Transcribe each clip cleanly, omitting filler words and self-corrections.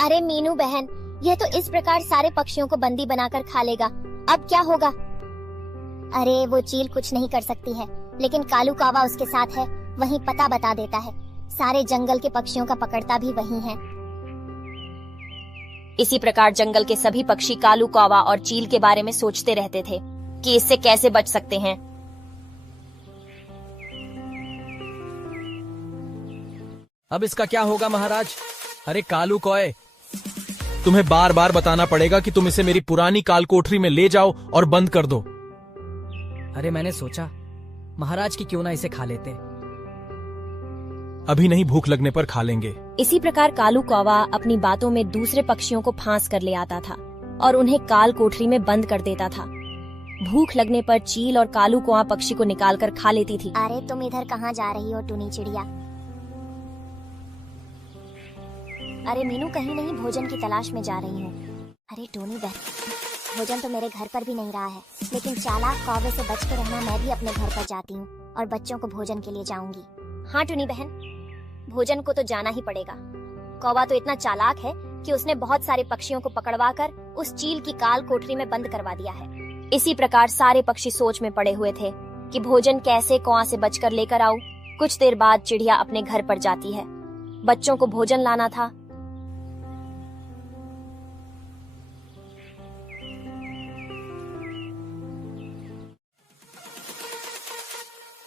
अरे मीनू बहन, यह तो इस प्रकार सारे पक्षियों को बंदी बनाकर खा लेगा। अब क्या होगा? अरे वो चील कुछ नहीं कर सकती है, लेकिन कालू कौवा उसके साथ है, वही पता बता देता है। सारे जंगल के पक्षियों का पकड़ता भी वही है। इसी प्रकार जंगल के सभी पक्षी कालू कौवा और चील के बारे में सोचते रहते थे कि इससे कैसे बच सकते हैं। अब इसका क्या होगा महाराज? अरे कालू कौए, तुम्हें बार बार बताना पड़ेगा कि तुम इसे मेरी पुरानी काल कोठरी में ले जाओ और बंद कर दो। अरे मैंने सोचा महाराज की क्यों ना इसे खा लेते। अभी नहीं, भूख लगने पर खा लेंगे। इसी प्रकार कालू कौवा अपनी बातों में दूसरे पक्षियों को फांस कर ले आता था और उन्हें काल कोठरी में बंद कर देता था। भूख लगने पर चील और कालू कौवा पक्षी को निकाल कर खा लेती थी। अरे तुम इधर कहाँ जा रही हो टूनी चिड़िया? अरे मीनू, कहीं नहीं भोजन की तलाश में जा रही हूँ। अरे टोनी बहन, भोजन तो मेरे घर पर भी नहीं रहा है, लेकिन चालाक कौवे से बच के रहना मैं भी अपने घर पर जाती हूँ और बच्चों को भोजन के लिए जाऊंगी। हाँ टूनी बहन, भोजन को तो जाना ही पड़ेगा। कौवा तो इतना चालाक है कि उसने बहुत सारे पक्षियों को पकड़वाकर उस चील की काल कोठरी में बंद करवा दिया है। इसी प्रकार सारे पक्षी सोच में पड़े हुए थे कि भोजन कैसे कौवा से बचकर लेकर आऊं। कुछ देर बाद चिड़िया अपने घर पर जाती है। बच्चों को भोजन लाना था।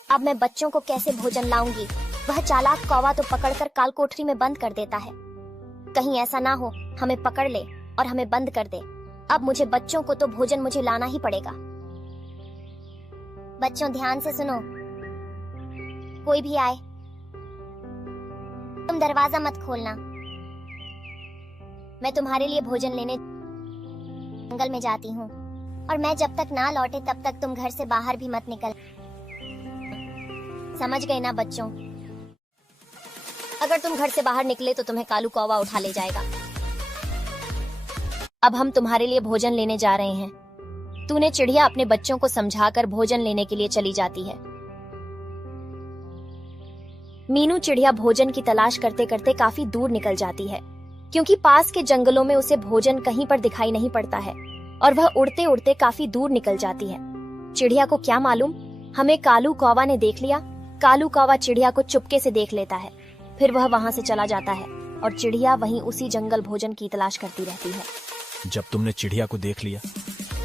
अब मैं बच्चों को कैसे भोजन लाऊंगी? वह चालाक कौवा तो पकड़कर काल कोठरी में बंद कर देता है। कहीं ऐसा ना हो हमें पकड़ ले और हमें बंद कर दे। अब मुझे बच्चों को तो भोजन मुझे लाना ही पड़ेगा। बच्चों ध्यान से सुनो, कोई भी आए तुम दरवाजा मत खोलना। मैं तुम्हारे लिए भोजन लेने जंगल में जाती हूँ और मैं जब तक ना लौटे तब तक तुम घर से बाहर भी मत निकल। समझ गए ना बच्चों? अगर तुम घर से बाहर निकले तो तुम्हें कालू कौवा उठा ले जाएगा। अब हम तुम्हारे लिए भोजन लेने जा रहे हैं। तूने चिड़िया अपने बच्चों को समझाकर भोजन लेने के लिए चली जाती है। मीनू चिड़िया भोजन की तलाश करते करते काफी दूर निकल जाती है, क्योंकि पास के जंगलों में उसे भोजन कहीं पर दिखाई नहीं पड़ता है और वह उड़ते उड़ते काफी दूर निकल जाती है। चिड़िया को क्या मालूम, हमें कालू कौवा ने देख लिया। कालू कौवा चिड़िया को चुपके से देख लेता है, फिर वह वहाँ से चला जाता है और चिड़िया वहीं उसी जंगल भोजन की तलाश करती रहती है। जब तुमने चिड़िया को देख लिया,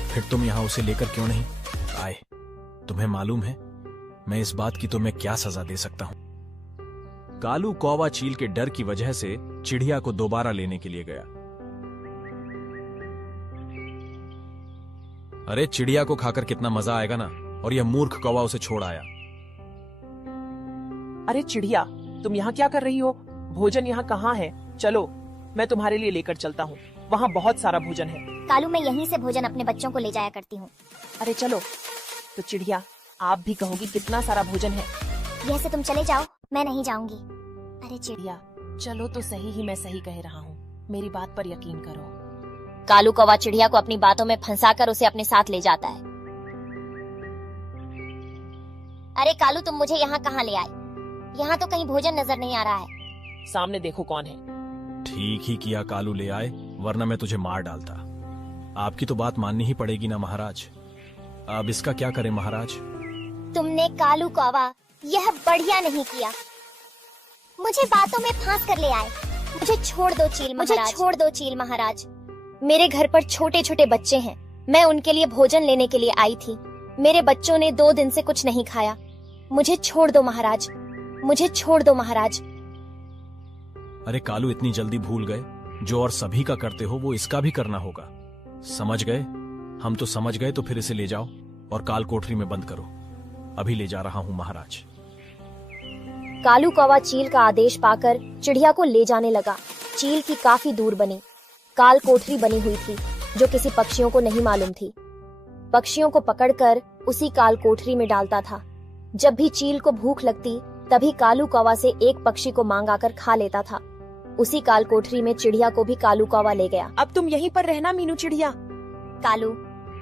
फिर तुम यहाँ उसे लेकर क्यों नहीं आए? तुम्हें मालूम है मैं इस बात की तुम्हें क्या सजा दे सकता हूँ? कालू कौवा चील के डर की वजह से चिड़िया को दोबारा लेने के लिए गया। अरे चिड़िया को खाकर कितना मजा आएगा ना, और यह मूर्ख कौवा उसे छोड़ आया। अरे चिड़िया, तुम यहाँ क्या कर रही हो? भोजन यहाँ कहाँ है? चलो मैं तुम्हारे लिए लेकर चलता हूँ, वहाँ बहुत सारा भोजन है। कालू, मैं यहीं से भोजन अपने बच्चों को ले जाया करती हूँ। अरे चलो। तो चिड़िया, आप भी कहोगी कितना सारा भोजन है। यह से तुम चले जाओ, मैं नहीं जाऊंगी। अरे चिड़िया, चलो तो सही ही, मैं सही कह रहा हूँ, मेरी बात पर यकीन करो। कालू कौवा चिड़िया को अपनी बातों में फंसाकर उसे अपने साथ ले जाता है। अरे कालू, तुम मुझे यहाँ कहाँ ले आए? यहाँ तो कहीं भोजन नजर नहीं आ रहा है। सामने देखो कौन है। ठीक ही किया कालू ले आए, वरना मैं तुझे मार डालता। आपकी तो बात माननी ही पड़ेगी ना महाराज। अब इसका क्या करें महाराज? तुमने कालू कौवा यह बढ़िया नहीं किया, मुझे बातों में फांस कर ले आए। मुझे छोड़ दो चील महाराज, मुझे छोड़ दो चील महाराज। मेरे घर पर छोटे छोटे बच्चे हैं, मैं उनके लिए भोजन लेने के लिए आई थी। मेरे बच्चों ने 2 दिन से कुछ नहीं खाया। मुझे छोड़ दो महाराज, मुझे छोड़ दो महाराज। अरे कालू, इतनी जल्दी भूल गए? जो और सभी का करते हो वो इसका भी करना होगा। समझ गए? हम तो समझ गए, तो फिर इसे ले जाओ और काल कोठरी में बंद करो। अभी ले जा रहा हूँ महाराज। कालू कौवा चील का आदेश पाकर चिड़िया को ले जाने लगा। चील की काफी दूर बनी काल कोठरी बनी हुई थी, जो किसी पक्षियों को नहीं मालूम थी। पक्षियों को पकड़कर उसी काल कोठरी में डालता था। जब भी चील को भूख लगती तभी कालू कौवा से एक पक्षी को मांग आकर खा लेता था। उसी काल कोठरी में चिड़िया को भी कालू कौवा ले गया। अब तुम यहीं पर रहना मीनू चिड़िया। कालू,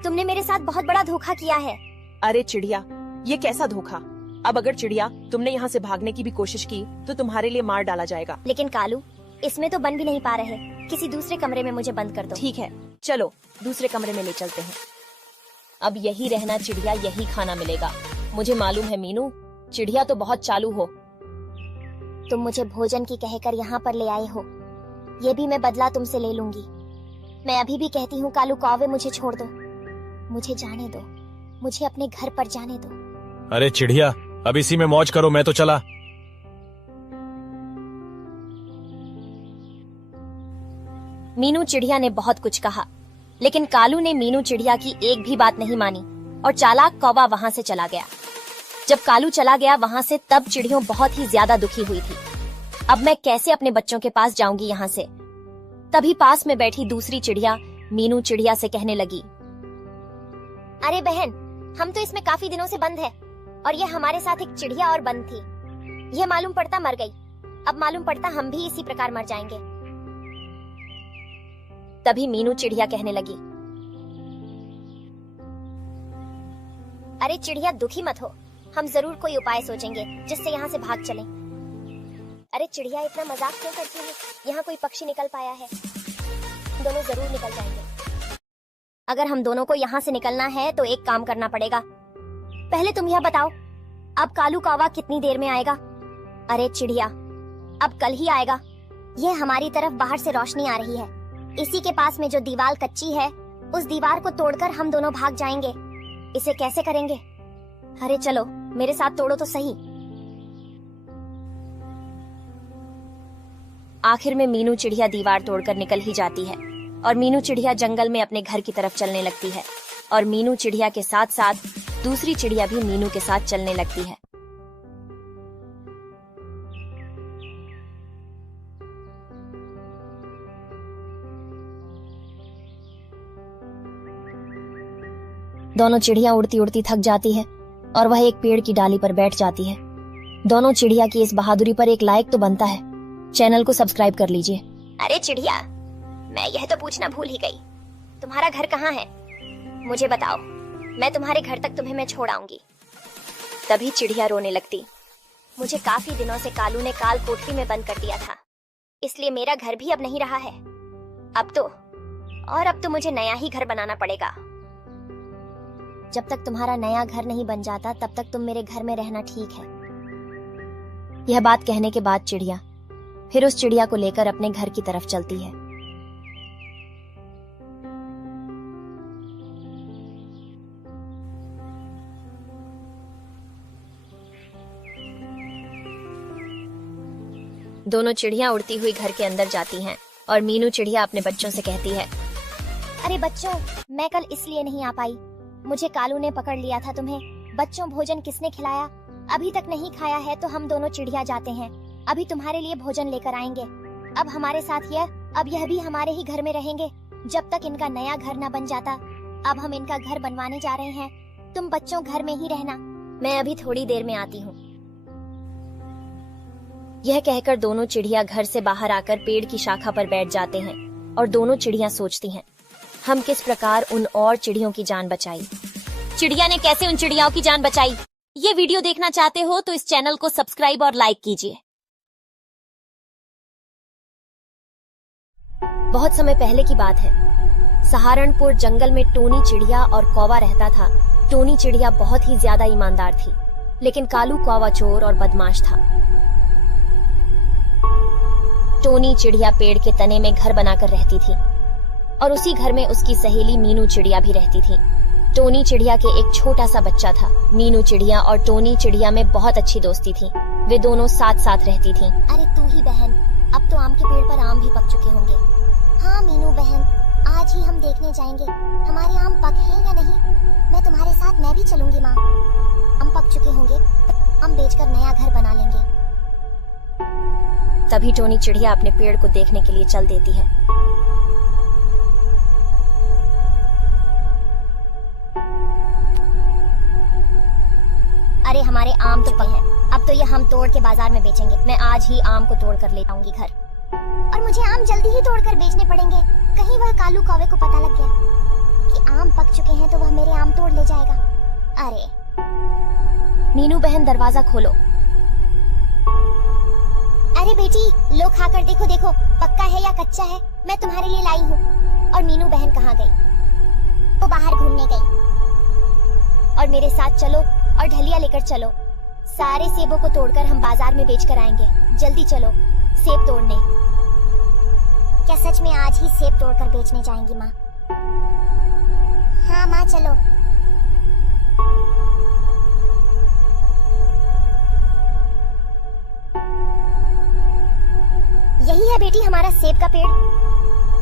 तुमने मेरे साथ बहुत बड़ा धोखा किया है। अरे चिड़िया, ये कैसा धोखा? अब अगर चिड़िया तुमने यहाँ से भागने की भी कोशिश की तो तुम्हारे लिए मार डाला जाएगा। लेकिन कालू, इसमें तो बन भी नहीं पा रहे। किसी दूसरे कमरे में मुझे बंद कर दो। ठीक है, चलो दूसरे कमरे में ले चलते हैं। अब यही रहना चिड़िया, यही खाना मिलेगा। मुझे मालूम है मीनू, चिड़िया तो बहुत चालू हो। तुम मुझे भोजन की कहकर यहाँ पर ले आए हो, ये भी मैं बदला तुमसे ले लूंगी। मैं अभी भी कहती हूँ कालू कौवे, मुझे छोड़ दो, मुझे जाने दो, मुझे अपने घर पर जाने दो। अरे चिड़िया, अब इसी में मौज करो, मैं तो चला। मीनू चिड़िया ने बहुत कुछ कहा, लेकिन कालू ने मीनू चिड़िया की एक भी बात नहीं मानी और चालाक कौवा वहां से चला गया। जब कालू चला गया वहां से, तब चिड़ियों बहुत ही ज्यादा दुखी हुई थी। अब मैं कैसे अपने बच्चों के पास जाऊंगी यहाँ से? तभी पास में बैठी दूसरी चिड़िया मीनू चिड़िया से कहने लगी, अरे बहन, हम तो इसमें काफी दिनों से बंद है और ये हमारे साथ एक चिड़िया और बंद थी। ये मालूम पड़ता मर गई, अब मालूम पड़ता हम भी इसी प्रकार मर जाएंगे। तभी मीनू चिड़िया कहने लगी, अरे चिड़िया दुखी मत हो, हम जरूर कोई उपाय सोचेंगे जिससे यहाँ से भाग चलें। अरे चिड़िया इतना मजाक क्यों करती है? यहाँ कोई पक्षी निकल पाया है, दोनों जरूर निकल जाएंगे। अगर हम दोनों को यहाँ से निकलना है तो एक काम करना पड़ेगा। पहले तुम यह बताओ, अब कालू कौवा कितनी देर में आएगा? अरे चिड़िया, अब कल ही आएगा। यह हमारी तरफ बाहर से रोशनी आ रही है, इसी के पास में जो दीवार कच्ची है, उस दीवार को तोड़कर हम दोनों भाग जाएंगे। इसे कैसे करेंगे? अरे चलो मेरे साथ तोड़ो तो सही। आखिर में मीनू चिड़िया दीवार तोड़कर निकल ही जाती है और मीनू चिड़िया जंगल में अपने घर की तरफ चलने लगती है और मीनू चिड़िया के साथ साथ दूसरी चिड़िया भी मीनू के साथ चलने लगती है। दोनों चिड़िया उड़ती उड़ती थक जाती है और वह एक पेड़ की डाली पर बैठ जाती है। दोनों चिड़िया की इस बहादुरी पर एक लाइक तो बनता है। चैनल को सब्सक्राइब कर लीजिए। अरे चिड़िया, मैं यह तो पूछना भूल ही गई, तुम्हारा घर कहाँ है? मुझे बताओ, मैं तुम्हारे घर तक तुम्हें मैं छोड़ आऊंगी। तभी चिड़िया रोने लगती, मुझे काफी दिनों से कालू ने काल कोठरी में बंद कर दिया था, इसलिए मेरा घर भी अब नहीं रहा है। अब तो मुझे नया ही घर बनाना पड़ेगा। जब तक तुम्हारा नया घर नहीं बन जाता, तब तक तुम मेरे घर में रहना ठीक है। यह बात कहने के बाद चिड़िया फिर उस चिड़िया को लेकर अपने घर की तरफ चलती है। दोनों चिड़िया उड़ती हुई घर के अंदर जाती हैं और मीनू चिड़िया अपने बच्चों से कहती है, अरे बच्चों, मैं कल इसलिए नहीं आ पाई, मुझे कालू ने पकड़ लिया था तुम्हें। बच्चों, भोजन किसने खिलाया? अभी तक नहीं खाया है तो हम दोनों चिड़िया जाते हैं, अभी तुम्हारे लिए भोजन लेकर आएंगे। अब हमारे साथ यह भी हमारे ही घर में रहेंगे जब तक इनका नया घर न बन जाता। अब हम इनका घर बनवाने जा रहे हैं, तुम बच्चों घर में ही रहना, मैं अभी थोड़ी देर में आती हूँ। यह कहकर दोनों चिड़िया घर से बाहर आकर पेड़ की शाखा पर बैठ जाते हैं और दोनों चिड़िया सोचती हैं, हम किस प्रकार उन और चिड़ियों की जान बचाई। चिड़िया ने कैसे उन चिड़ियाओं की जान बचाई, ये वीडियो देखना चाहते हो तो इस चैनल को सब्सक्राइब और लाइक कीजिए। बहुत समय पहले की बात है, सहारनपुर जंगल में टोनी चिड़िया और कौवा रहता था। टोनी चिड़िया बहुत ही ज्यादा ईमानदार थी, लेकिन कालू कौवा चोर और बदमाश था। टोनी चिड़िया पेड़ के तने में घर बनाकर रहती थी और उसी घर में उसकी सहेली मीनू चिड़िया भी रहती थी। टोनी चिड़िया के एक छोटा सा बच्चा था। मीनू चिड़िया और टोनी चिड़िया में बहुत अच्छी दोस्ती थी, वे दोनों साथ साथ रहती थीं। अरे तू ही बहन, अब तो आम के पेड़ पर आम भी पक चुके होंगे। हाँ मीनू बहन, आज ही हम देखने जाएंगे हमारे आम पक हैं या नहीं। मैं तुम्हारे साथ, मैं भी चलूंगी माँ। आम पक चुके होंगे, हम बेचकर नया घर बना लेंगे। तभी टोनी चिड़िया अपने पेड़ को देखने के लिए चल देती है। अरे हमारे आम तो पके हैं, अब तो ये हम तोड़ के बाजार में बेचेंगे। मैं आज ही आम को तोड़ कर ले आऊंगी घर, और मुझे आम जल्दी ही तोड़ कर बेचने पड़ेंगे। कहीं वह कालू कौवे को पता लग गया कि आम पक चुके हैं तो वह मेरे आम तोड़ ले जाएगा। अरे मीनू बहन, दरवाजा खोलो। अरे बेटी लो खाकर देखो देखो, पक्का है या कच्चा है, मैं तुम्हारे लिए लाई हूँ। और मीनू बहन कहाँ गई? वो बाहर घूमने गई। और मेरे साथ चलो और ढलिया लेकर चलो। सारे सेबों को तोड़कर हम बाजार में बेच कर आएंगे। जल्दी चलो सेब तोड़ने। क्या सच में आज ही सेब तोड़कर बेचने जाएंगी माँ? हाँ माँ चलो। यही है बेटी हमारा सेब का पेड़।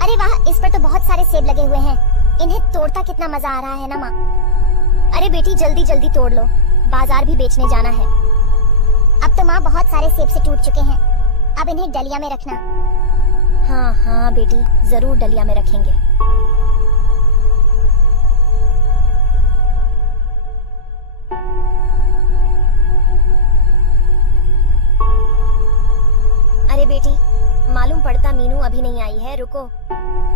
अरे वाह, इस पर तो बहुत सारे सेब लगे हुए हैं। इन्हें तोड़ता कितना मजा आ रहा है ना माँ। अरे बेटी जल्दी जल्दी तोड़ लो, बाजार भी बेचने जाना है। अब तो माँ बहुत सारे सेब से टूट चुके हैं, अब इन्हें डलिया में रखना। हाँ हाँ बेटी, जरूर डलिया में रखेंगे। अरे बेटी, मालूम पड़ता मीनू अभी नहीं आई है, रुको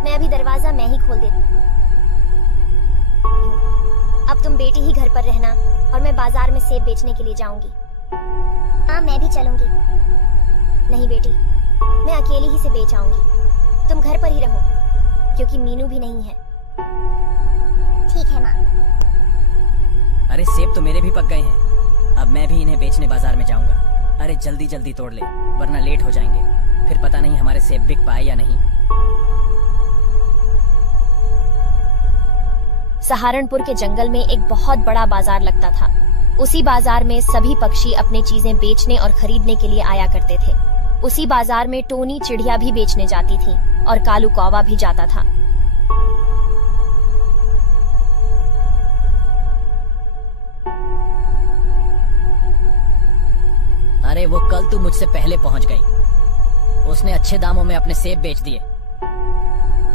मैं अभी दरवाजा मैं ही खोल देती हूँ। अब तुम बेटी ही घर पर रहना और मैं बाजार में सेब बेचने के लिए जाऊंगी। हाँ मैं भी चलूंगी। नहीं बेटी, मैं अकेली ही से बेच आऊंगी, तुम घर पर ही रहो क्योंकि मीनू भी नहीं है। ठीक है माँ। अरे सेब तो मेरे भी पक गए हैं, अब मैं भी इन्हें बेचने बाजार में जाऊंगा। अरे जल्दी जल्दी तोड़ ले वरना लेट हो जाएंगे, फिर पता नहीं हमारे सेब बिक पाए या नहीं। सहारनपुर के जंगल में एक बहुत बड़ा बाजार लगता था। उसी बाजार में सभी पक्षी अपनी चीजें बेचने और खरीदने के लिए आया करते थे। उसी बाजार में टोनी चिड़िया भी बेचने जाती थी और कालू कौवा भी जाता था। अरे वो कल तू मुझसे पहले पहुंच गई, उसने अच्छे दामों में अपने सेब बेच दिए।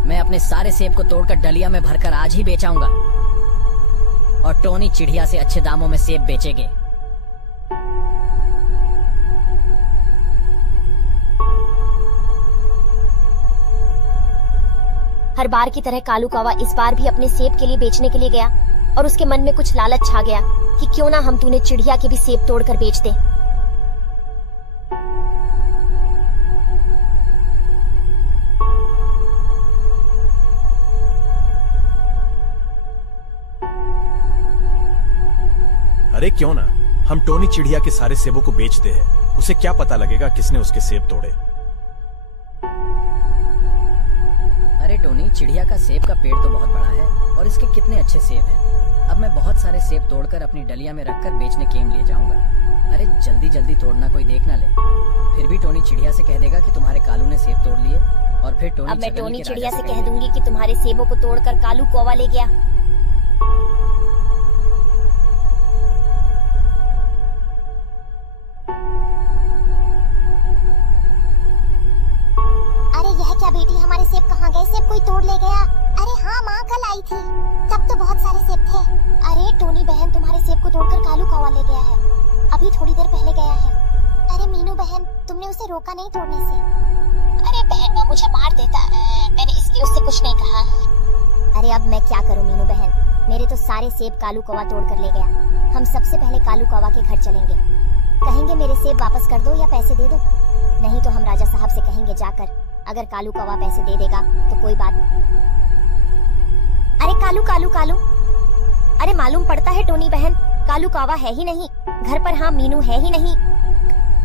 मैं अपने सारे सेब को तोड़कर डलिया में भरकर आज ही बेचाऊंगा और टोनी चिड़िया से अच्छे दामों में सेब बेचेंगे। हर बार की तरह कालू कौवा इस बार भी अपने सेब के लिए बेचने के लिए गया और उसके मन में कुछ लालच छा गया कि क्यों ना हम तूने चिड़िया के भी सेब तोड़कर बेच दे। अरे क्यों ना हम टोनी चिड़िया के सारे सेबों को बेच दे हैं, उसे क्या पता लगेगा किसने उसके सेब तोड़े। अरे टोनी, चिड़िया का सेब का पेड़ तो बहुत बड़ा है और इसके कितने अच्छे सेब हैं। अब मैं बहुत सारे सेब तोड़कर अपनी डलिया में रखकर बेचने केम लिए जाऊंगा। अरे जल्दी जल्दी तोड़ना, कोई देख ना ले, फिर भी टोनी चिड़िया से कह देगा कि तुम्हारे कालू ने सेब तोड़ लिए और फिर टोनी अब मैं टोनी चिड़िया से कह दूंगी कि तुम्हारे सेबों को तोड़कर कालू कौवा ले गया। क्या बेटी, हमारे सेब कहाँ गए? सेब कोई तोड़ ले गया? अरे हाँ माँ, कल आई थी तब तो बहुत सारे सेब थे। अरे टोनी बहन, तुम्हारे सेब को तोड़कर कालू कौवा ले गया है, अभी थोड़ी देर पहले गया है। अरे मीनू बहन, तुमने उसे रोका नहीं तोड़ने से? अरे बहन, वो मुझे मार देता, मैंने इसलिए उससे कुछ नहीं कहा। अरे अब मैं क्या करूँ मीनू बहन, मेरे तो सारे सेब कालू कौवा तोड़ कर ले गया। हम सबसे पहले कालू कौवा के घर चलेंगे, कहेंगे मेरे सेब वापस कर दो या पैसे दे दो, नहीं तो हम राजा साहब से कहेंगे जाकर। अगर कालू कौवा पैसे दे देगा तो कोई बात। अरे कालू कालू कालू, अरे मालूम पड़ता है टोनी बहन कालू कौवा है ही नहीं घर पर। हाँ मीनू है ही नहीं।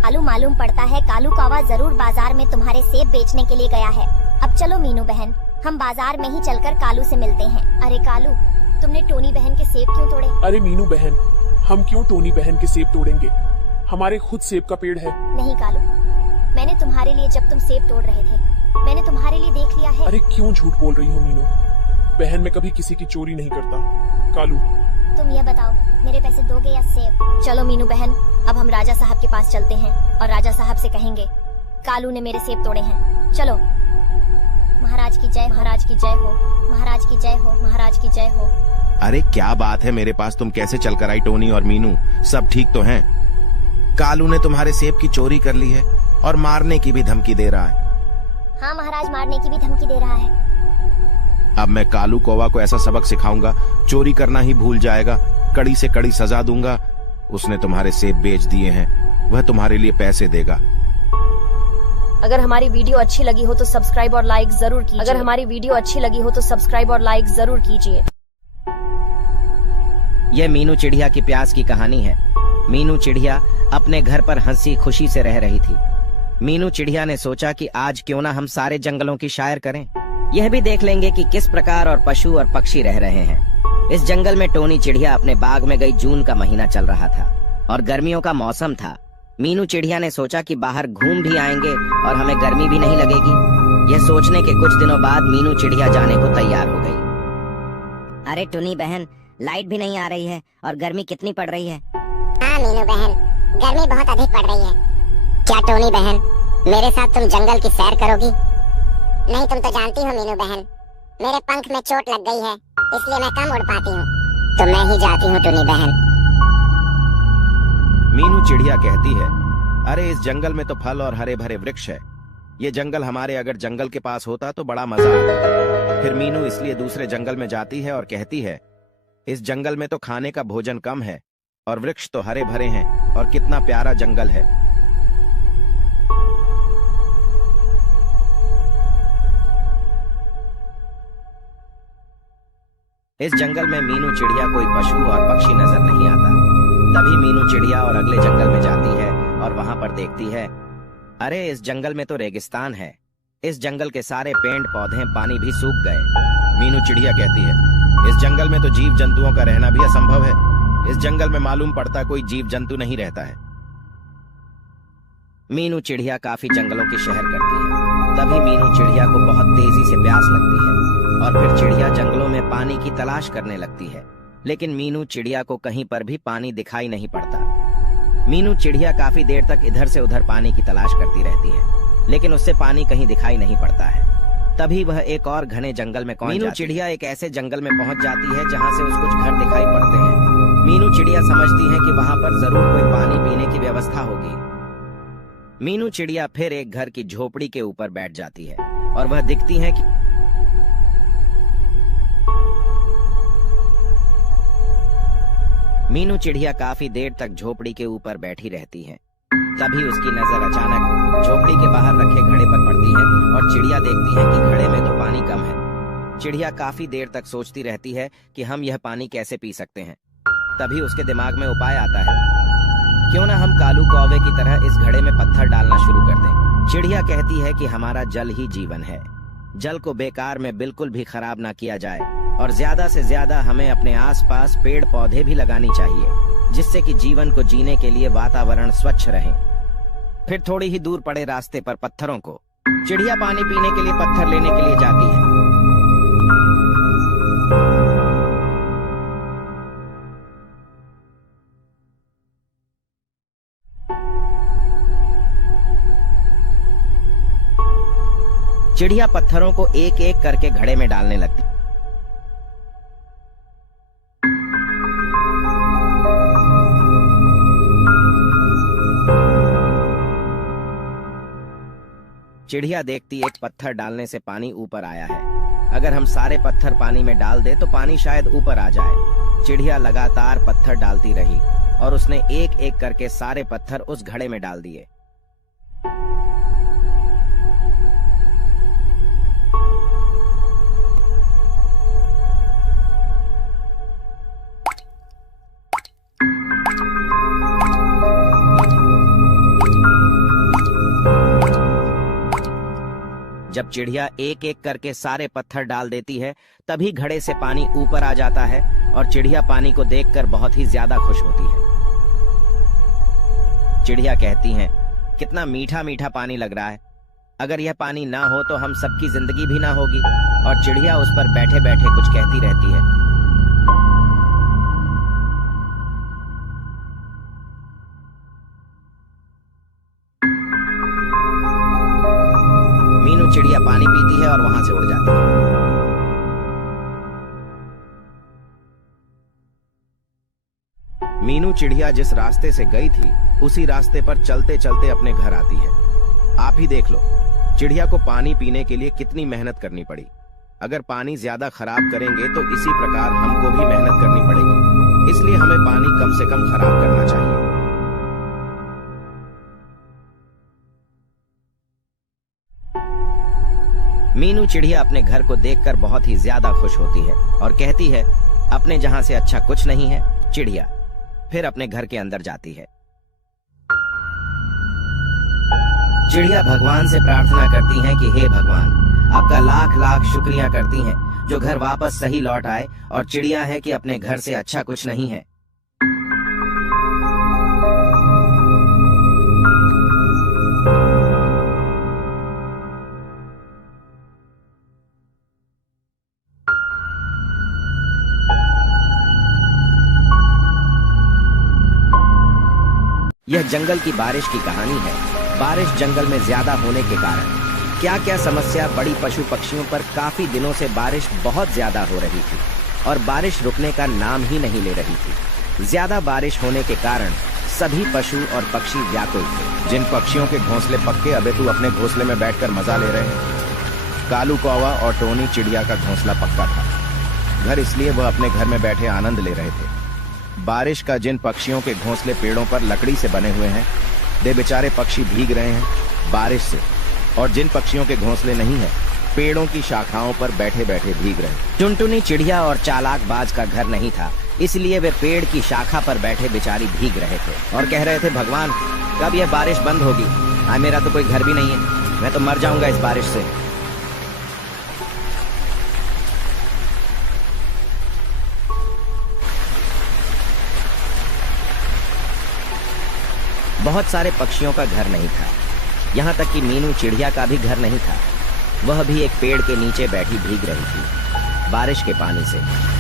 कालू, मालूम पड़ता है कालू कौवा जरूर बाजार में तुम्हारे सेब बेचने के लिए गया है। अब चलो मीनू बहन, हम बाजार में ही चलकर कालू से मिलते हैं। अरे कालू, तुमने टोनी बहन के सेब क्यों तोड़े? अरे मीनू बहन, हम क्यों टोनी बहन के सेब तोड़ेंगे, हमारे खुद सेब का पेड़ है। नहीं कालू, मैंने तुम्हारे लिए जब तुम सेब तोड़ रहे थे मैंने तुम्हारे लिए देख लिया है। अरे क्यों झूठ बोल रही हो मीनू बहन, मैं कभी किसी की चोरी नहीं करता। कालू, तुम ये बताओ, मेरे पैसे दोगे या सेब? चलो मीनू बहन, अब हम राजा साहब के पास चलते हैं और राजा साहब से कहेंगे कालू ने मेरे सेब तोड़े हैं। चलो। महाराज की जय, महाराज की जय हो, महाराज की जय हो, महाराज की जय हो। अरे क्या बात है मेरे पास, तुम कैसे चलकर आई टोनी और मीनू, सब ठीक तो हैं? कालू ने तुम्हारे सेब की चोरी कर ली है और मारने की भी धमकी दे रहा है। हाँ महाराज, मारने की भी धमकी दे रहा है। अब मैं कालू कौवा को ऐसा सबक सिखाऊंगा, चोरी करना ही भूल जाएगा, कड़ी से कड़ी सजा दूंगा। उसने तुम्हारे सेब बेच दिए हैं, वह तुम्हारे लिए पैसे देगा। अगर हमारी वीडियो अच्छी लगी हो तो सब्सक्राइब और लाइक जरूर कीजिए। अगर हमारी वीडियो अच्छी लगी हो तो सब्सक्राइब और लाइक जरूर कीजिए। यह मीनू चिड़िया की प्यास की कहानी है। मीनू चिड़िया अपने घर पर हंसी खुशी से रह रही थी। मीनू चिड़िया ने सोचा कि आज क्यों ना हम सारे जंगलों की शायर करें। यह भी देख लेंगे कि किस प्रकार और पशु और पक्षी रह रहे हैं। इस जंगल में टोनी चिड़िया अपने बाग में गई। जून का महीना चल रहा था और गर्मियों का मौसम था। मीनू चिड़िया ने सोचा कि बाहर घूम भी आएंगे और हमें गर्मी भी नहीं लगेगी। यह सोचने के कुछ दिनों बाद मीनू चिड़िया जाने को तैयार हो गई। अरे टुनी बहन, लाइट भी नहीं आ रही है और गर्मी कितनी पड़ रही है। हाँ मीनू बहन, गर्मी बहुत अधिक पड़ रही है। क्या टोनी बहन, मेरे साथ तुम जंगल की सैर करोगी? नहीं, तुम तो जानती हो मीनू बहन, मेरे पंख में चोट लग गई है, इसलिए मैं कम उड़ पाती हूँ। तो मैं ही जाती हूँ टोनी बहन। मीनू चिड़िया कहती है, अरे इस जंगल में तो फल और हरे भरे वृक्ष है। ये जंगल हमारे अगर जंगल के पास होता तो बड़ा मजा आता। फिर मीनू इसलिए दूसरे जंगल में जाती है और कहती है, इस जंगल में तो खाने का भोजन कम है और वृक्ष तो हरे भरे हैं और कितना प्यारा जंगल है। इस जंगल में मीनू चिड़िया कोई पशु और पक्षी नजर नहीं आता। तभी मीनू चिड़िया और अगले जंगल में जाती है और वहां पर देखती है, अरे इस जंगल में तो रेगिस्तान है। इस जंगल के सारे पेड़ पौधे पानी भी सूख गए। मीनू चिड़िया कहती है, इस जंगल में तो जीव जंतुओं का रहना भी असंभव है। इस जंगल में मालूम पड़ता कोई जीव जंतु नहीं रहता है। मीनू चिड़िया काफी जंगलों की शहर करती है। तभी मीनू चिड़िया को बहुत तेजी से प्यास लगती है और फिर चिड़िया जंगलों में पानी की तलाश करने लगती है। लेकिन मीनू चिड़िया को कहीं पर भी पानी दिखाई नहीं पड़ता। मीनू चिड़िया काफी देर तक इधर से उधर पानी की तलाश करती रहती है, लेकिन उससे पानी कहीं दिखाई नहीं पड़ता है। तभी वह एक और घने जंगल में पहुंच जाती है। मीनू चिड़िया एक ऐसे जंगल में पहुंच जाती है जहां से उसको कुछ घर दिखाई पड़ते हैं। मीनू चिड़िया समझती है कि वहां पर जरूर कोई पानी पीने की व्यवस्था होगी। मीनू चिड़िया फिर एक घर की झोपड़ी के ऊपर बैठ जाती है और वह दिखती है कि मीनू चिड़िया काफी देर तक झोपड़ी के ऊपर बैठी रहती है। तभी उसकी नजर अचानक झोपड़ी के बाहर रखे घड़े पर पड़ती है और चिड़िया देखती है कि घड़े में तो पानी कम है। चिड़िया काफी देर तक सोचती रहती है कि हम यह पानी कैसे पी सकते हैं। तभी उसके दिमाग में उपाय आता है, क्यों ना हम कालू कौवे की तरह इस घड़े में पत्थर डालना शुरू कर दें। चिड़िया कहती है कि हमारा जल ही जीवन है। जल को बेकार में बिल्कुल भी खराब ना किया जाए और ज्यादा से ज्यादा हमें अपने आसपास पेड़ पौधे भी लगानी चाहिए, जिससे कि जीवन को जीने के लिए वातावरण स्वच्छ रहे। फिर थोड़ी ही दूर पड़े रास्ते पर पत्थरों को चिड़िया पानी पीने के लिए पत्थर लेने के लिए जाती है। चिड़िया पत्थरों को एक एक करके घड़े में डालने लगती। चिड़िया देखती एक पत्थर डालने से पानी ऊपर आया है। अगर हम सारे पत्थर पानी में डाल दे तो पानी शायद ऊपर आ जाए। चिड़िया लगातार पत्थर डालती रही और उसने एक एक करके सारे पत्थर उस घड़े में डाल दिए। जब चिड़िया एक एक करके सारे पत्थर डाल देती है, तभी घड़े से पानी ऊपर आ जाता है और चिड़िया पानी को देखकर बहुत ही ज्यादा खुश होती है। चिड़िया कहती हैं, कितना मीठा मीठा पानी लग रहा है। अगर यह पानी ना हो तो हम सबकी जिंदगी भी ना होगी। और चिड़िया उस पर बैठे बैठे कुछ कहती रहती है। मीनू चिड़िया पानी पीती है और वहां से उड़ जाती है। मीनू चिड़िया जिस रास्ते से गई थी उसी रास्ते पर चलते चलते अपने घर आती है। आप ही देख लो, चिड़िया को पानी पीने के लिए कितनी मेहनत करनी पड़ी। अगर पानी ज्यादा खराब करेंगे तो इसी प्रकार हमको भी मेहनत करनी पड़ेगी। इसलिए हमें पानी कम से कम खराब करना चाहिए। मीनू चिड़िया अपने घर को देखकर बहुत ही ज्यादा खुश होती है और कहती है, अपने जहां से अच्छा कुछ नहीं है चिड़िया। फिर अपने घर के अंदर जाती है। चिड़िया भगवान से प्रार्थना करती हैं कि हे भगवान, आपका लाख लाख शुक्रिया करती हैं जो घर वापस सही लौट आए और चिड़िया है कि अपने घर से अच्छा कुछ नहीं है। यह जंगल की बारिश की कहानी है। बारिश जंगल में ज्यादा होने के कारण क्या क्या समस्या बड़ी पशु पक्षियों पर काफी दिनों से बारिश बहुत ज्यादा हो रही थी और बारिश रुकने का नाम ही नहीं ले रही थी। ज्यादा बारिश होने के कारण सभी पशु और पक्षी व्याकुल थे। जिन पक्षियों के घोंसले पक्के अबे तू अपने घोंसले में बैठकर मजा ले रहे हैं। कालू कौवा और टोनी चिड़िया का घोंसला पक्का था। घर इसलिए वह अपने घर में बैठे आनंद ले रहे थे। बारिश का जिन पक्षियों के घोंसले पेड़ों पर लकड़ी से बने हुए हैं, वे बेचारे पक्षी भीग रहे हैं बारिश से, और जिन पक्षियों के घोंसले नहीं है, पेड़ों की शाखाओं पर बैठे बैठे भीग रहे हैं। टुनटुनी चिड़िया और चालाक बाज का घर नहीं था, इसलिए वे पेड़ की शाखा पर बैठे बेचारी भीग रहे थे और कह रहे थे, भगवान कब यह बारिश बंद होगी? मेरा तो कोई घर भी नहीं है, मैं तो मर जाऊंगा इस बारिश से। बहुत सारे पक्षियों का घर नहीं था, यहाँ तक कि मीनू चिड़िया का भी घर नहीं था। वह भी एक पेड़ के नीचे बैठी भीग रही थी बारिश के पानी से।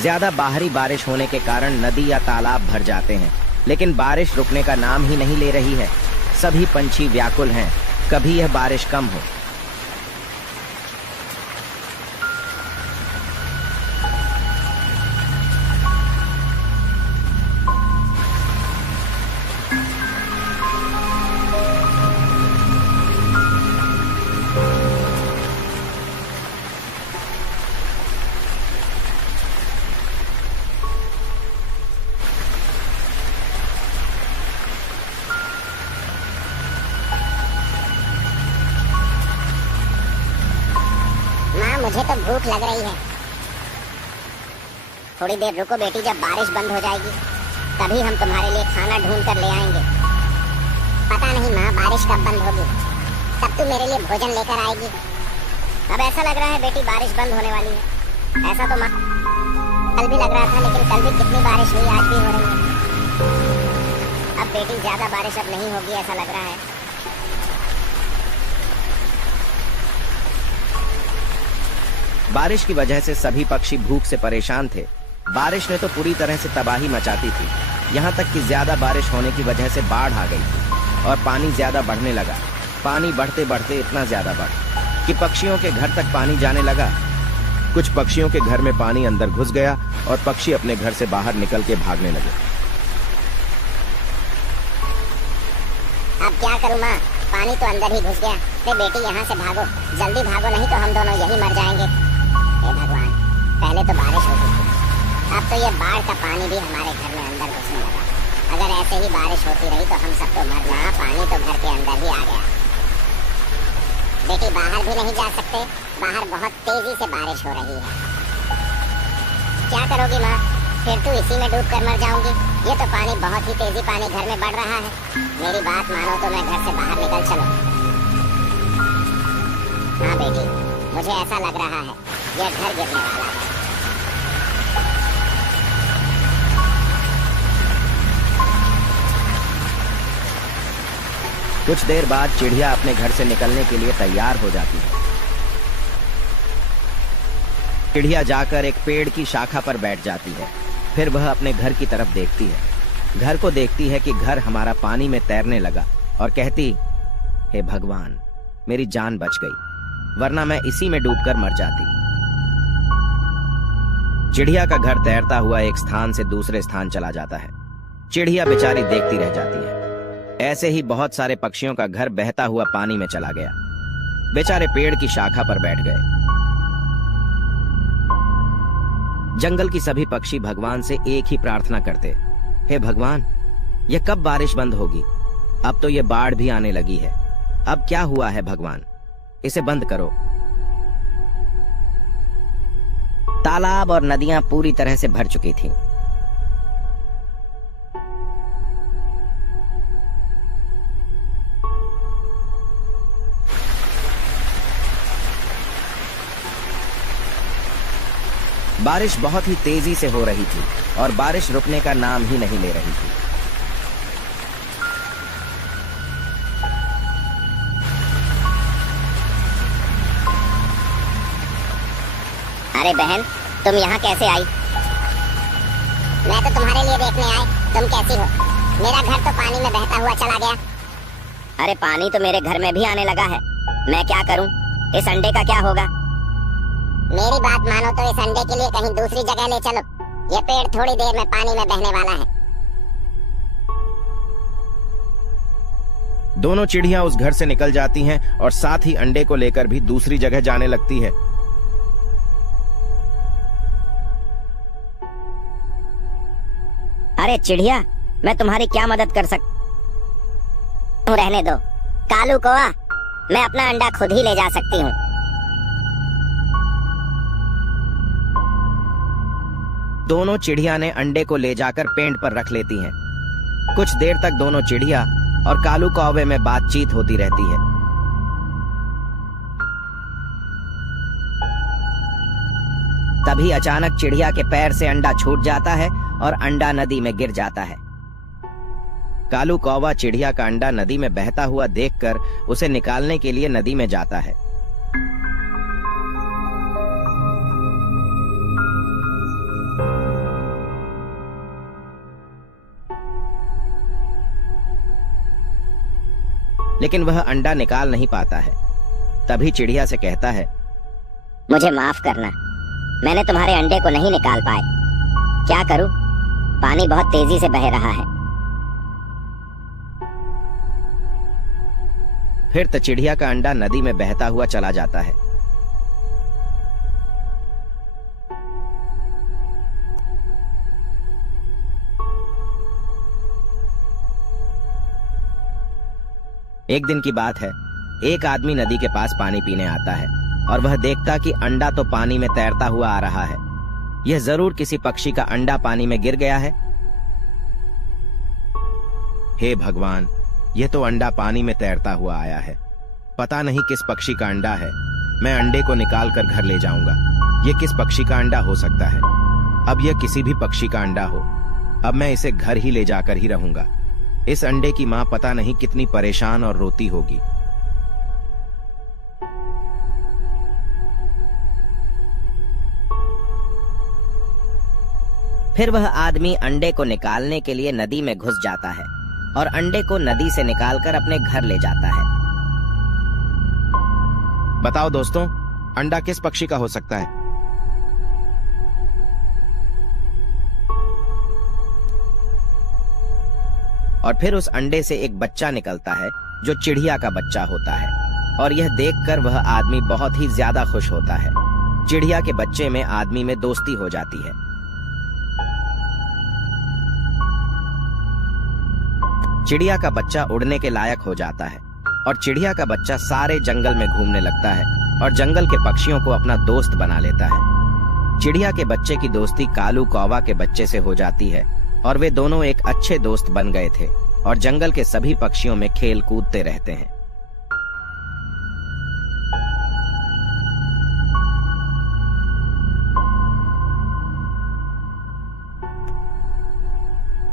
ज्यादा बाहरी बारिश होने के कारण नदी या तालाब भर जाते हैं, लेकिन बारिश रुकने का नाम ही नहीं ले रही है। सभी पंछी व्याकुल हैं, कभी यह बारिश कम हो। मुझे तो भूख लग रही है। थोड़ी देर रुको बेटी, जब बारिश बंद हो जाएगी तभी हम तुम्हारे लिए खाना ढूंढ कर ले आएंगे। पता नहीं माँ बारिश कब बंद होगी, तब तू मेरे लिए भोजन लेकर आएगी। अब ऐसा लग रहा है बेटी बारिश बंद होने वाली है। ऐसा तो माँ कल भी लग रहा था, लेकिन कल भी कितनी बारिश हुई, आज भी हो रही है। अब बेटी ज्यादा बारिश अब नहीं होगी ऐसा लग रहा है। बारिश की वजह से सभी पक्षी भूख से परेशान थे। बारिश ने तो पूरी तरह से तबाही मचाती थी, यहाँ तक कि ज्यादा बारिश होने की वजह से बाढ़ आ गई थी और पानी ज्यादा बढ़ने लगा। पानी बढ़ते बढ़ते इतना ज्यादा बढ़ कि पक्षियों के घर तक पानी जाने लगा। कुछ पक्षियों के घर में पानी अंदर घुस गया और पक्षी अपने घर से बाहर निकल के भागने लगे। अब क्या करूँ माँ, पानी तो अंदर ही घुस गया। बेटी यहाँ से भागो, जल्दी भागो, नहीं तो हम दोनों यही मर जाएंगे। हे भगवान, पहले तो बारिश होती थी, अब तो ये बाढ़ का पानी भी हमारे घर में अंदर घुसने लगा। अगर ऐसे ही बारिश होती रही तो हम सब तो मरना। पानी तो घर के अंदर ही आ गया। बेटी बाहर भी नहीं जा सकते, बाहर बहुत तेजी से बारिश हो रही है। क्या करोगी माँ? फिर तू इसी में डूब कर मर जाऊंगी। ये तो पानी बहुत ही तेजी पानी घर में बढ़ रहा है। मेरी बात मानो तो मैं घर से बाहर निकल चलो। हाँ बेटी, मुझे ऐसा लग रहा है यह घर गिरने वाला है। कुछ देर बाद चिड़िया अपने घर से निकलने के लिए तैयार हो जाती है। चिड़िया जाकर एक पेड़ की शाखा पर बैठ जाती है। फिर वह अपने घर की तरफ देखती है। घर को देखती है कि घर हमारा पानी में तैरने लगा और कहती, हे भगवान, मेरी जान बच गई, वरना मैं इसी में डूबकर मर जाती। चिड़िया का घर तैरता हुआ एक स्थान से दूसरे स्थान चला जाता है। चिड़िया बेचारी देखती रह जाती है। ऐसे ही बहुत सारे पक्षियों का घर बहता हुआ पानी में चला गया। बेचारे पेड़ की शाखा पर बैठ गए। जंगल की सभी पक्षी भगवान से एक ही प्रार्थना करते, हे भगवान, यह कब बारिश बंद होगी? अब तो यह बाढ़ भी आने लगी है। अब क्या हुआ है भगवान? इसे बंद करो। तालाब और नदियां पूरी तरह से भर चुकी थीं। बारिश बहुत ही तेजी से हो रही थी और बारिश रुकने का नाम ही नहीं ले रही थी। अरे बहन, तुम यहाँ कैसे आई? मैं तो तुम्हारे लिए देखने आई। तुम कैसी हो? मेरा घर तो पानी में बहता हुआ चला गया। अरे पानी तो मेरे घर में भी आने लगा है। मैं क्या करूं? इस अंडे का क्या होगा? मेरी बात मानो तो इस अंडे के लिए कहीं दूसरी जगह ले चलो। ये पेड़ थोड़ी देर में पानी में बहने वाला है। दोनों चिड़िया उस घर से निकल जाती हैं और साथ ही अंडे को लेकर भी दूसरी जगह जाने लगती है। अरे चिड़िया, मैं तुम्हारी क्या मदद कर रहने दो कालू कौवा, मैं अपना अंडा खुद ही ले जा सकती हूँ। दोनों चिड़िया ने अंडे को ले जाकर पेड़ पर रख लेती हैं। कुछ देर तक दोनों चिड़िया और कालू कौवे में बातचीत होती रहती है। तभी अचानक चिड़िया के पैर से अंडा छूट जाता है और अंडा नदी में गिर जाता है। कालू कौवा चिड़िया का अंडा नदी में बहता हुआ देखकर उसे निकालने के लिए नदी में जाता है। लेकिन वह अंडा निकाल नहीं पाता है। तभी चिड़िया से कहता है, मुझे माफ करना, मैंने तुम्हारे अंडे को नहीं निकाल पाए। क्या करूं? पानी बहुत तेजी से बह रहा है। फिर तो चिड़िया का अंडा नदी में बहता हुआ चला जाता है। एक दिन की बात है, एक आदमी नदी के पास पानी पीने आता है और वह देखता कि अंडा तो पानी में तैरता हुआ आ रहा है। यह जरूर किसी पक्षी का अंडा पानी में गिर गया है। हे भगवान, यह तो अंडा पानी में तैरता हुआ आया है। पता नहीं किस पक्षी का अंडा है। मैं अंडे को निकाल कर घर ले जाऊंगा। यह किस पक्षी का अंडा हो सकता है? अब यह किसी भी पक्षी का अंडा हो, अब मैं इसे घर ही ले जाकर ही रहूंगा। इस अंडे की मां पता नहीं कितनी परेशान और रोती होगी। फिर वह आदमी अंडे को निकालने के लिए नदी में घुस जाता है और अंडे को नदी से निकालकर अपने घर ले जाता है। बताओ दोस्तों, अंडा किस पक्षी का हो सकता है? और फिर उस अंडे से एक बच्चा निकलता है जो चिड़िया का बच्चा होता है और यह देखकर वह आदमी बहुत ही ज्यादा खुश होता है। चिड़िया के बच्चे में आदमी में दोस्ती हो जाती है। चिड़िया का बच्चा उड़ने के लायक हो जाता है और चिड़िया का बच्चा सारे जंगल में घूमने लगता है और जंगल के पक्षियों को अपना दोस्त बना लेता है। चिड़िया के बच्चे की दोस्ती कालू कौवा के बच्चे से हो जाती है और वे दोनों एक अच्छे दोस्त बन गए थे और जंगल के सभी पक्षियों में खेल कूदते रहते हैं।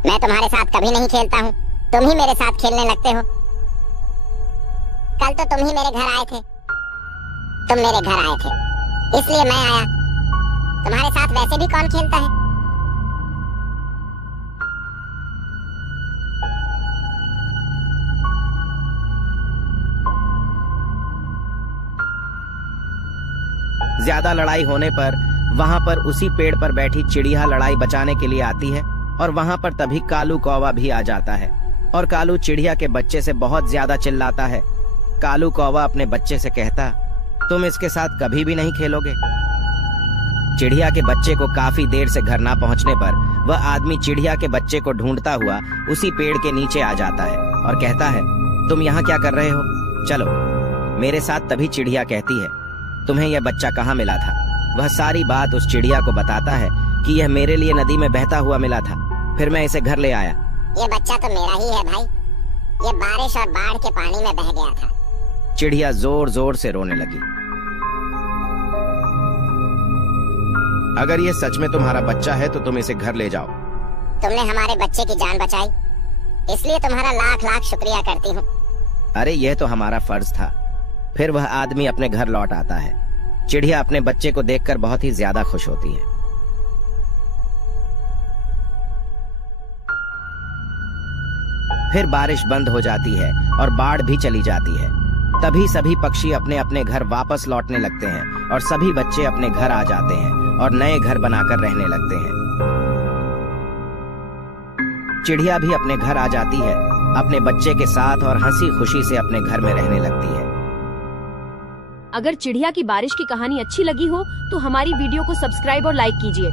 मैं तुम्हारे साथ कभी नहीं खेलता हूँ, तुम ही मेरे साथ खेलने लगते हो। कल तो तुम ही मेरे घर आए थे। तुम मेरे घर आए थे, इसलिए मैं आया। तुम्हारे साथ वैसे भी कौन खेलता है? ज्यादा लड़ाई होने पर वहाँ पर उसी पेड़ पर बैठी चिड़िया लड़ाई बचाने के लिए आती है और वहाँ पर तभी कालू कौवा भी आ जाता है और कालू चिड़िया के बच्चे से बहुत ज्यादा चिल्लाता है। कालू कौवा अपने बच्चे से कहता, तुम इसके साथ कभी भी नहीं खेलोगे। चिड़िया के बच्चे को काफी देर से घर ना पहुंचने पर वह आदमी चिड़िया के बच्चे को ढूंढता हुआ उसी पेड़ के नीचे आ जाता है और कहता है, तुम यहाँ क्या कर रहे हो, चलो मेरे साथ। तभी चिड़िया कहती है, तुम्हें यह बच्चा कहाँ मिला था। वह सारी बात उस चिड़िया को बताता है कि यह मेरे लिए नदी में बहता हुआ मिला था, फिर मैं इसे घर ले आया। ये बच्चा तो मेरा ही है भाई, ये बारिश और बाढ़ के पानी में बह गया था। चिड़िया जोर जोर से रोने लगी। अगर ये सच में तुम्हारा बच्चा है तो तुम इसे घर ले जाओ। तुमने हमारे बच्चे की जान बचाई, इसलिए तुम्हारा लाख लाख शुक्रिया करती हूँ। अरे यह तो हमारा फर्ज था। फिर वह आदमी अपने घर लौट आता है। चिड़िया अपने बच्चे को देखकर बहुत ही ज्यादा खुश होती है। फिर बारिश बंद हो जाती है और बाढ़ भी चली जाती है। तभी सभी पक्षी अपने अपने घर वापस लौटने लगते हैं और सभी बच्चे अपने घर आ जाते हैं और नए घर बनाकर रहने लगते हैं। चिड़िया भी अपने घर आ जाती है अपने बच्चे के साथ और हंसी खुशी से अपने घर में रहने लगती है। अगर चिड़िया की बारिश की कहानी अच्छी लगी हो तो हमारी वीडियो को सब्सक्राइब और लाइक कीजिए।